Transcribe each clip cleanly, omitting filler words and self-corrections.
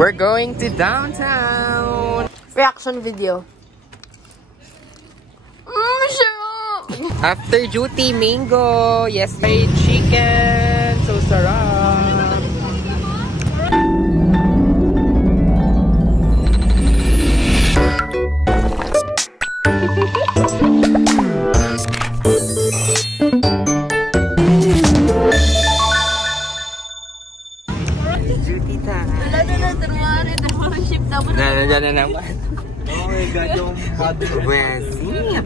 We're going to downtown. Reaction video. After duty mango. Yes, fried chicken. So sarap. Duty time. Nandiyan na naman. Oh my God, yung mother. Wesin.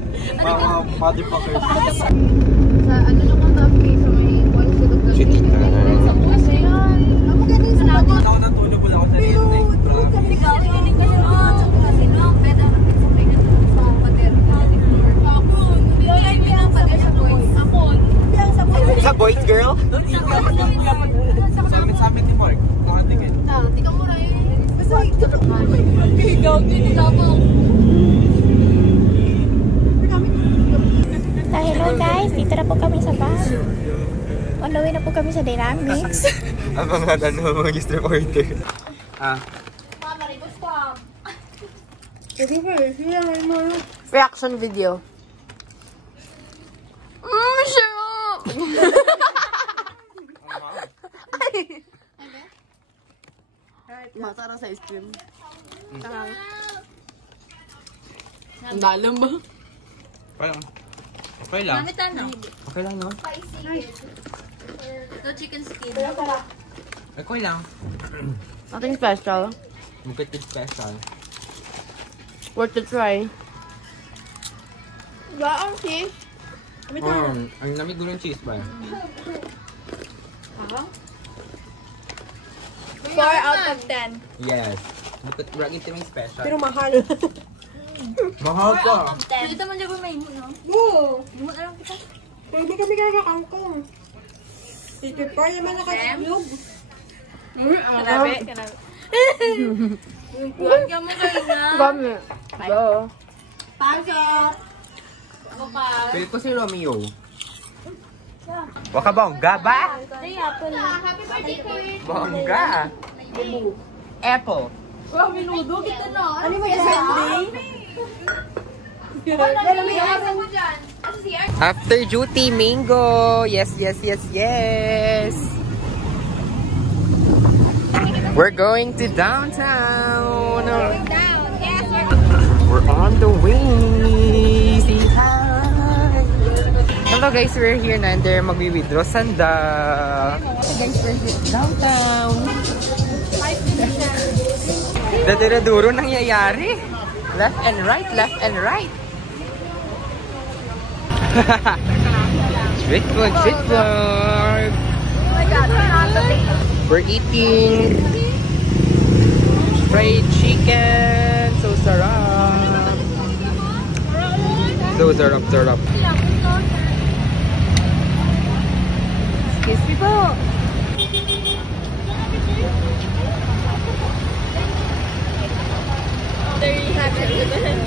Mother fuckers. Sa ano lang ang tabi sa may wall sa dugtong. Duty time. Sa bukas na yan. Ang maganda yung sinabi. Ako natulog ko lang ako sa rinig. Kasi kasi kasi no, pwede sa may sa pader. Ako, hindi lang pader sa boys. Ako. Sa boys, girl? Sa amin ni Mark. Nakatingin. Tingnan mo na yun. Basta ikaw, hindi tapos. Hello guys, dito na po kami sa bar. On the way na po kami sa Dynamics. Abangan ano mga strip order. Reaction video. Masarap sa ice cream. Ang dalam ba? Okay lang. Gamit ano? Okay lang, no? No chicken skin. Okay lang. Nothing special. Mukit it special. Worth to try. Ang lamig ng cheese ba? 4 out of 10. Yes. Mukit ragi ito yung special. Pero mahal. Mahal ka. Dito man dyan ba may mo, no? Oo. Mo na lang kita. Hindi kami kagakangkong. Prepare naman na katulog. Kanabi, kanabi. Huwag ka mo kayo na. Kami. Go. Pasok. Ako pa. Pili ko si Romeo. Waka bongga ba? Happy birthday, Kuya. Bongga. Apple. Wow, minudo kita na. Ano mo yung birthday? After duty mango. Yes, yes, yes, yes. We're going to downtown. We're on the way. Say hi. Hello guys, we're here na and they're magwi-withdraw sanda. So guys, we're here downtown. Dadira-duro nangyayari. Left and right, left and right. Street food, street food. We're eating fried chicken. So sarap. So sarap, sarap. Excuse me po. There you have it.